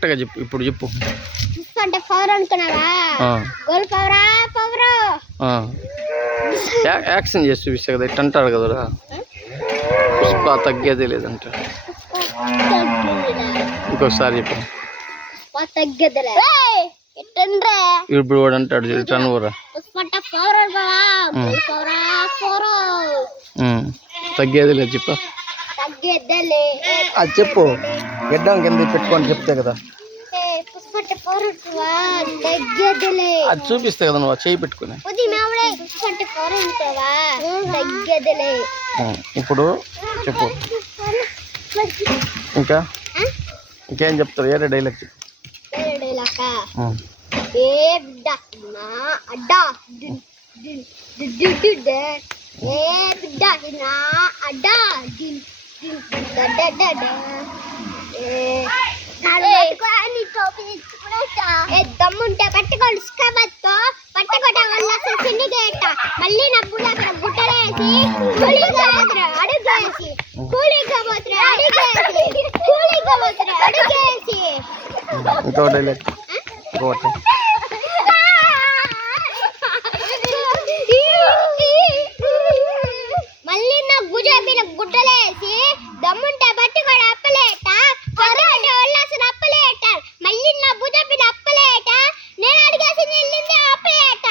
కరెక్ట్గా చెప్పు. ఇప్పుడు చెప్పు. అంటే పవర్ అనుకున్నావా? Goal పవరా power. యాక్షన్ చేసి చూపిస్తా కదా, ఇట్ అంటాడు కదా. పుష్ప తగ్గేదే లేదంట. ఇంకొకసారి చెప్పు. తగ్గేదిలే ఇప్పుడు వాడు అంటాడు టర్న్ ఓవరా. తగ్గేది లేదు చెప్పు. అది చెప్పు. గెడ్డం కింద పెట్టుకొని చెప్తే కదా. అది చూపిస్తే కదా నువ్వు చేయి పెట్టుకుని. ఇప్పుడు చెప్పు. ఇంకేం చెప్తారు? ఏరే డైలాగ్ చెప్పు. దమ్ముంటే పట్టుకోండి. పట్టుకోవడం వల్ల చిన్నగేట మళ్ళీ నా గుట్టలేసి అడుగేసి అడుగేసి ఇంకో డైలాగ్. మళ్ళీ నా భుజ మీద గుడ్డలేసి దమ్ముంటే పట్టుకోడు అప్పలేట వల్ల అసలు అప్పలేట మళ్ళీ నా భుజ మీద అప్పలేట నేను అడిగేసి వెళ్ళింది అప్పలేట.